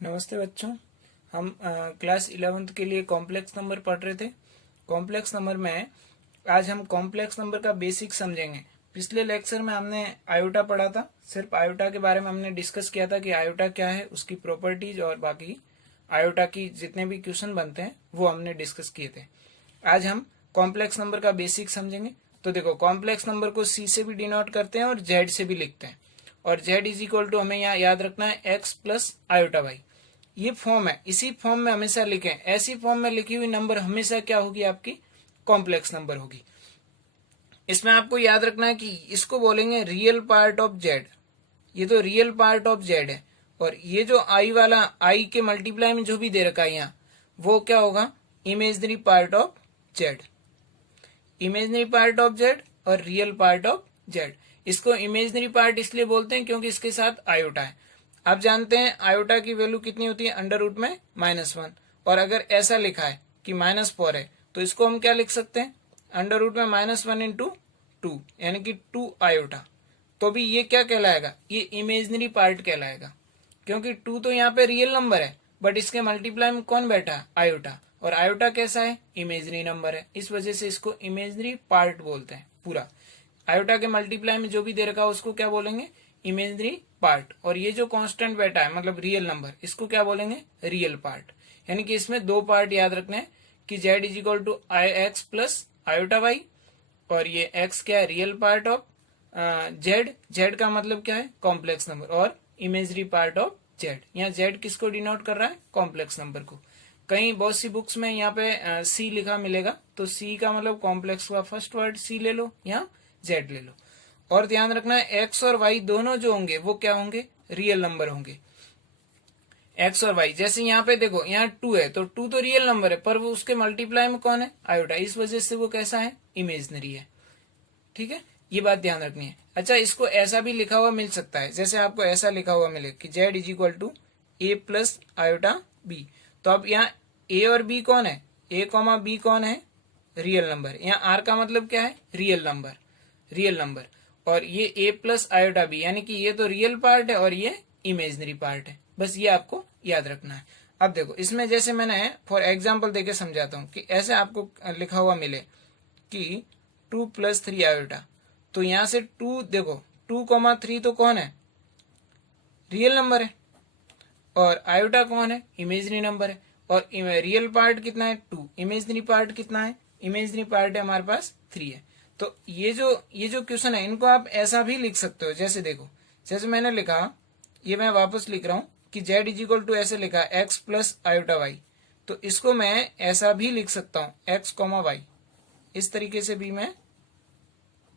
नमस्ते बच्चों। हम क्लास 11th के लिए कॉम्प्लेक्स नंबर पढ़ रहे थे। कॉम्प्लेक्स नंबर में आज हम कॉम्प्लेक्स नंबर का बेसिक समझेंगे। पिछले लेक्चर में हमने आयोटा पढ़ा था। सिर्फ आयोटा के बारे में हमने डिस्कस किया था कि आयोटा क्या है, उसकी प्रॉपर्टीज और बाकी आयोटा की जितने भी क्वेश्चन बनते हैं वो हमने डिस्कस किए थे। आज हम कॉम्प्लेक्स नंबर का बेसिक समझेंगे। तो देखो, कॉम्प्लेक्स नंबर को सी से भी डिनोट करते हैं और जेड से भी लिखते हैं। और जेड इज इक्वल टू हमें यहाँ याद रखना है एक्स प्लस आयोटा वाई। ये फॉर्म है, इसी फॉर्म में हमेशा लिखें। ऐसी फॉर्म में लिखी हुई नंबर हमेशा क्या होगी, आपकी कॉम्प्लेक्स नंबर होगी। इसमें आपको याद रखना है कि इसको बोलेंगे रियल पार्ट ऑफ जेड। ये तो रियल पार्ट ऑफ जेड है। और ये जो आई वाला, आई के मल्टीप्लाई में जो भी दे रखा है यहाँ, वो क्या होगा, imaginary part of Z. Imaginary part of Z और रियल पार्ट ऑफ जेड। इसको इमेजनरी पार्ट इसलिए बोलते हैं क्योंकि इसके साथ आयोटा है। आप जानते हैं आयोटा की वैल्यू कितनी होती है, अंडर रूट में -1। और अगर ऐसा लिखा है कि -4 है तो इसको हम क्या लिख सकते हैं, अंडर रूट में -1 इंटू 2 यानी कि 2 आयोटा। तो भी ये क्या कहलाएगा, ये इमेजनरी पार्ट कहलाएगा। क्योंकि 2 तो यहाँ पे रियल नंबर है, बट इसके मल्टीप्लाई में कौन बैठा है, आयोटा। और आयोटा कैसा है, इमेजनरी नंबर है, इस वजह से इसको इमेजनरी पार्ट बोलते हैं पूरा। आयोटा के मल्टीप्लाई में जो भी दे रखा है उसको क्या बोलेंगे, इमेजनरी पार्ट। और ये जो कांस्टेंट बैठा है मतलब रियल नंबर, इसको क्या बोलेंगे, रियल पार्ट। यानी कि इसमें दो पार्ट याद रखने हैं कि Z is equal to I X plus iota Y. और ये एक्स क्या है, real part of Z. Z का मतलब क्या है, कॉम्प्लेक्स नंबर। और इमेजनरी पार्ट ऑफ जेड, यहाँ जेड किसको डिनोट कर रहा है, कॉम्प्लेक्स नंबर को। कहीं बहुत सी बुक्स में यहाँ पे सी लिखा मिलेगा, तो सी का मतलब कॉम्प्लेक्स का फर्स्ट वर्ड सी ले लो, यहाँ जेड ले लो। और ध्यान रखना है एक्स और वाई दोनों जो होंगे वो क्या होंगे, रियल नंबर होंगे। एक्स और वाई, जैसे यहाँ पे देखो, यहाँ 2 है तो 2 तो रियल नंबर है, पर वो उसके मल्टीप्लाई में कौन है, आयोटा। इस वजह से वो कैसा है, इमेजनरी है। ठीक है, ये बात ध्यान रखनी है। अच्छा, इसको ऐसा भी लिखा हुआ मिल सकता है, जैसे आपको ऐसा लिखा हुआ मिले कि Z is equal to A plus iota B. तो अब यहाँ ए और बी कौन है, ए कॉमा बी कौन है, रियल नंबर। यहाँ आर का मतलब क्या है, रियल नंबर, रियल नंबर। और ये ए प्लस आयोटा बी यानी कि ये तो रियल पार्ट है और ये इमेजनरी पार्ट है। बस ये आपको याद रखना है। अब देखो, इसमें जैसे मैंने फॉर एग्जाम्पल देके समझाता हूँ कि ऐसे आपको लिखा हुआ मिले कि 2 + 3 आयोटा। तो यहां से 2 देखो, 2,3 तो कौन है, रियल नंबर है। और आयोटा कौन है, इमेजनरी नंबर है। और रियल पार्ट कितना है, 2। इमेजनरी पार्ट कितना है, इमेजनरी पार्ट है हमारे पास 3 है। तो ये जो क्वेश्चन है, इनको आप ऐसा भी लिख सकते हो। जैसे देखो, जैसे मैंने लिखा, ये मैं वापस लिख रहा हूं कि जेड इज इक्वल टू ऐसे लिखा एक्स प्लस आयोटा वाई। तो इसको मैं ऐसा भी लिख सकता हूं, एक्स कॉमा वाई। इस तरीके से भी मैं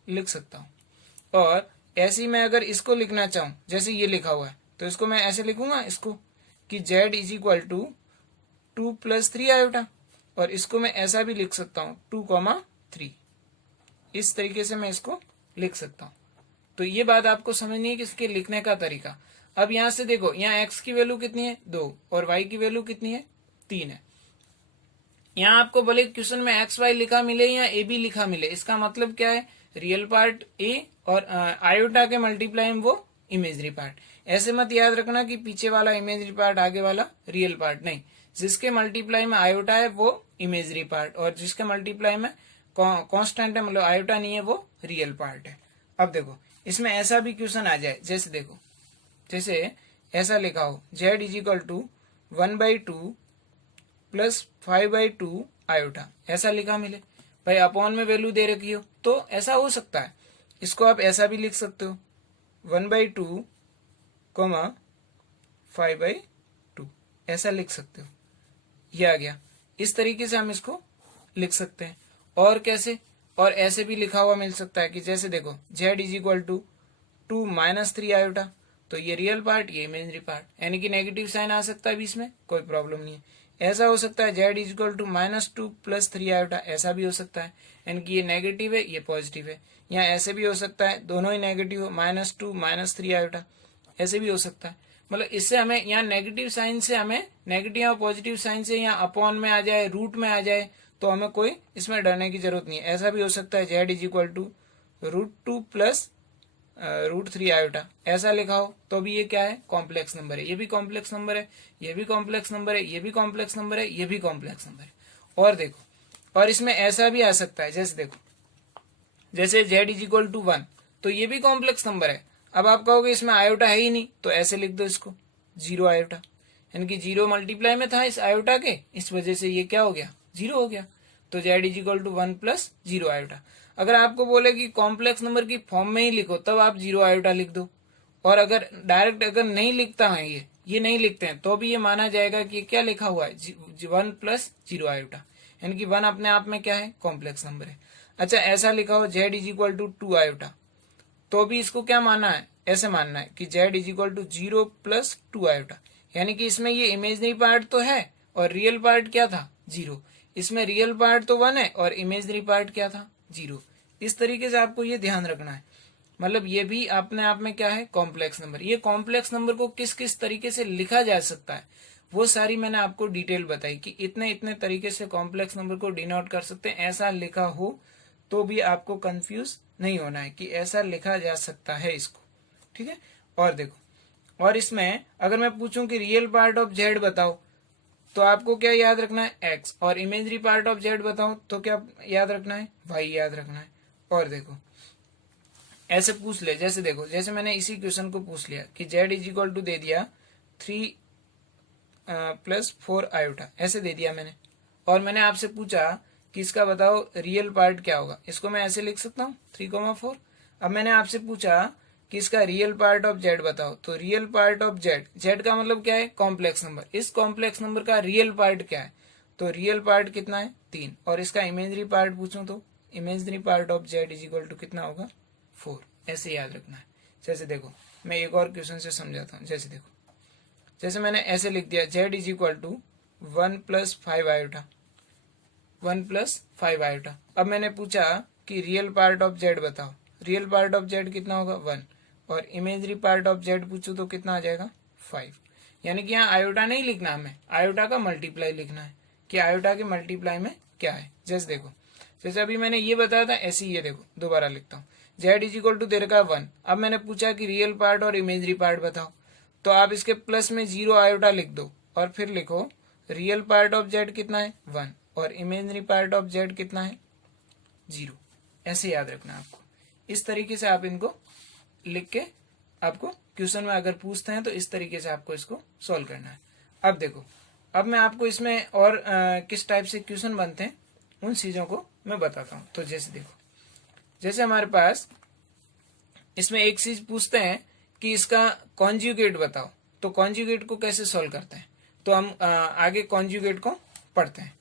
लिख सकता हूं। और ऐसे ही मैं अगर इसको लिखना चाहूं, जैसे ये लिखा हुआ है, तो इसको मैं ऐसे लिखूंगा इसको कि Z is equal to 2 + 3 iota. और इसको मैं ऐसा भी लिख सकता हूं 2,3। इस तरीके से मैं इसको लिख सकता हूं। तो ये बात आपको समझनी है कि इसके लिखने का तरीका। अब यहां से देखो, यहाँ एक्स की वैल्यू कितनी है, 2, और वाई की वैल्यू कितनी है, 3 है। यहाँ आपको भले क्वेश्चन में एक्स वाई लिखा मिले या ए बी लिखा मिले, इसका मतलब क्या है, रियल पार्ट ए और आयोटा के मल्टीप्लाई में वो इमेजनरी पार्ट। ऐसे मत याद रखना कि पीछे वाला इमेजनरी पार्ट, आगे वाला रियल पार्ट, नहीं। जिसके मल्टीप्लाई में आयोटा है वो इमेजनरी पार्ट, और जिसके मल्टीप्लाई में कांस्टेंट है मतलब आयोटा नहीं है, वो रियल पार्ट है। अब देखो, इसमें ऐसा भी क्वेश्चन आ जाए, जैसे देखो, जैसे ऐसा लिखा हो Z is equal to 1/2 plus 5/2 iota, ऐसा लिखा मिले। भाई अपॉन में वैल्यू दे रखी हो तो ऐसा हो सकता है। इसको आप ऐसा भी लिख सकते हो 1/2, 5/2, ऐसा लिख सकते हो। ये आ गया। इस तरीके से हम इसको लिख सकते हैं। और कैसे, और ऐसे भी लिखा हुआ मिल सकता है कि जैसे देखो, Z is equal to 2 - 3 iota. तो ये रियल पार्ट, ये इमेजनरी पार्ट, यानी कि नेगेटिव साइन आ सकता है बीच में, कोई प्रॉब्लम नहीं है। ऐसा हो सकता है Z is equal to -2 + 3 iota, ऐसा भी हो सकता है, यानी कि ये नेगेटिव है ये पॉजिटिव है। यहाँ ऐसे भी हो सकता है, दोनों ही नेगेटिव हो, -2 - 3 आयोटा, ऐसे भी हो सकता है। मतलब इससे हमें यहाँ नेगेटिव साइन से, हमें नेगेटिव और पॉजिटिव साइन से यहाँ अपॉन में आ जाए, रूट में आ जाए, तो हमें कोई इसमें डरने की जरूरत नहीं है। ऐसा भी हो सकता है Z is equal to √2 + √3 iota, ऐसा लिखा हो तो भी ये क्या है, कॉम्प्लेक्स नंबर है। ये भी कॉम्प्लेक्स नंबर है, ये भी कॉम्प्लेक्स नंबर है, ये भी कॉम्प्लेक्स नंबर है, ये भी कॉम्प्लेक्स नंबर है। और देखो, और इसमें ऐसा भी आ सकता है, जैसे देखो, जैसे z=1 तो ये भी कॉम्प्लेक्स नंबर है। अब आप कहोगे इसमें आयोटा है ही नहीं, तो ऐसे लिख दो इसको 0 आयोटा, यानी कि 0 मल्टीप्लाई में था इस आयोटा के, इस वजह से ये क्या हो गया, 0 हो गया। तो z=1 + 0 आयोटा। अगर आपको बोले कि कॉम्प्लेक्स नंबर की फॉर्म में ही लिखो, तब आप 0 आयोटा लिख दो। और अगर डायरेक्ट अगर नहीं लिखता है, ये नहीं लिखते हैं, तो भी ये माना जाएगा कि क्या लिखा हुआ है, 1 + 0 आयोटा, यानी कि 1 अपने आप में क्या है, कॉम्प्लेक्स नंबर है। अच्छा, ऐसा लिखा हो z=2 आयोटा, तो भी इसको क्या मानना है, ऐसे मानना है कि z=0 + 2 आयोटा, यानी कि इसमें ये इमेजनरी पार्ट तो है और रियल पार्ट क्या था, 0। इसमें रियल पार्ट तो 1 है और इमेजनरी पार्ट क्या था, 0। इस तरीके से आपको ये ध्यान रखना है। मतलब ये भी अपने आप में क्या है, कॉम्प्लेक्स नंबर। ये कॉम्प्लेक्स नंबर को किस किस तरीके से लिखा जा सकता है, वो सारी मैंने आपको डिटेल बताई कि इतने इतने तरीके से कॉम्प्लेक्स नंबर को डिनोट कर सकते हैं। ऐसा लिखा हो तो भी आपको कंफ्यूज नहीं होना है कि ऐसा लिखा जा सकता है इसको, ठीक है। और देखो, और इसमें अगर मैं पूछूं कि रियल पार्ट ऑफ जेड बताओ, तो आपको क्या याद रखना है, एक्स, और इमेजरी पार्ट ऑफ जेड बताओ तो क्या याद रखना है, वाई याद रखना है। और देखो, ऐसे पूछ ले, जैसे देखो, जैसे मैंने इसी क्वेश्चन को पूछ लिया कि z दे दिया 3 + 4 आयोटा, ऐसे दे दिया मैंने, और मैंने आपसे पूछा कि इसका बताओ रियल पार्ट क्या होगा। इसको मैं ऐसे लिख सकता हूँ 3, 4। अब मैंने आपसे पूछा कि इसका रियल पार्ट ऑफ जेड बताओ, तो real part of Z, Z का मतलब क्या है, कॉम्प्लेक्स नंबर। इस कॉम्प्लेक्स नंबर का रियल पार्ट क्या है, तो रियल पार्ट कितना है, 3। और इसका इमेजरी पार्ट पूछूं तो इमेजरी पार्ट ऑफ जेड कितना होगा, 4। ऐसे याद रखना है। जैसे देखो, मैं एक और क्वेश्चन से समझाता हूँ। जैसे देखो, जैसे मैंने ऐसे लिख दिया z=1 + 5 आयोटा, 1 + 5 आयोटा। अब मैंने पूछा कि रियल पार्ट ऑफ जेड बताओ, रियल पार्ट ऑफ जेड कितना होगा, 1, और इमेजरी पार्ट ऑफ जेड पूछूं तो कितना आ जाएगा, 5। यानी कि यहाँ आयोटा नहीं लिखना, हमें आयोटा का मल्टीप्लाई लिखना है कि आयोटा के मल्टीप्लाई में क्या है। जैसे देखो, जैसे अभी मैंने ये बताया था, ऐसे ही ये देखो, दोबारा लिखता हूँ। z= दे रखा 1। अब मैंने पूछा कि रियल पार्ट और इमेजरी पार्ट बताओ, तो आप इसके प्लस में 0 आयोटा लिख दो और फिर लिखो रियल पार्ट ऑफ जेड कितना है, 1, और इमेजरी पार्ट ऑफ जेड कितना है, 0। ऐसे याद रखना है आपको। इस तरीके से आप इनको लिख के, आपको क्वेश्चन में अगर पूछते हैं तो इस तरीके से आपको इसको सॉल्व करना है। अब देखो, अब मैं आपको इसमें और किस टाइप से क्वेश्चन बनते हैं उन चीजों को मैं बताता हूँ। तो जैसे देखो, जैसे हमारे पास इसमें एक चीज पूछते हैं कि इसका कॉन्जुगेट बताओ, तो कॉन्जुगेट को कैसे सॉल्व करते हैं, तो हम आगे कॉन्जुगेट को पढ़ते हैं।